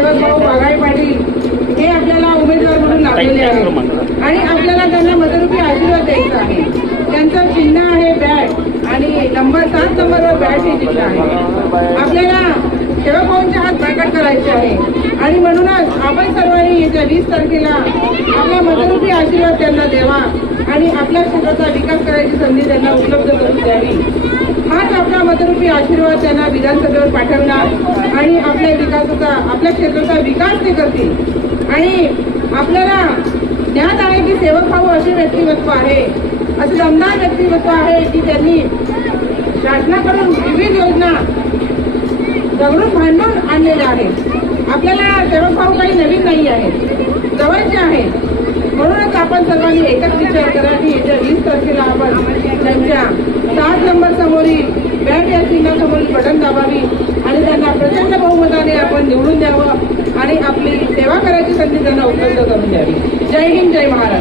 सेवक भाऊ बागाई पाटील हे आपल्याला उमेदवार म्हणून लाभलेले आहेत. आणि आपल्याला त्यांना मदरूपी आशीर्वाद द्यायचा आहे. त्यांचं चिन्ह आहे बॅट आणि नंबर सात नंबरवर बॅट हे चिन्ह आहे. आपल्याला भाऊंचे हात प्रकट करायचे आहे. आणि म्हणूनच आपण सर्वांनी येत्या वीस तारखेला आपला मदरूपी आशीर्वाद त्यांना द्यावा आणि आपल्या क्षेत्राचा विकास करायची संधी त्यांना उपलब्ध करून द्यावी. हाच आपला मतरूपी आशीर्वाद त्यांना विधानसभेवर पाठवणार आणि आपल्या विकासाचा आपल्या क्षेत्राचा विकास ते करतील. आणि आपल्याला ज्ञात आहे की सेवक भाऊ असे व्यक्तिमत्व आहे. असे दमदार व्यक्तिमत्व आहे की त्यांनी शासनाकडून विविध योजना दगडून भांडून आणलेल्या आहेत. आपल्याला सेवक भाऊ काही नवीन नाही आहे. जवळचे आहे. म्हणूनच आपण सर्वांनी एकच विचार करा की येत्या वीस तारखेला आपण त्यांच्या सात नंबर समोरील बँक या चिन्हासमोरील बटन दाबावी आणि त्यांना प्रचंड बहुमताने आपण निवडून द्यावं आणि आपली सेवा करायची संधी त्यांना उपलब्ध करून द्यावी. जय हिंद जय महाराज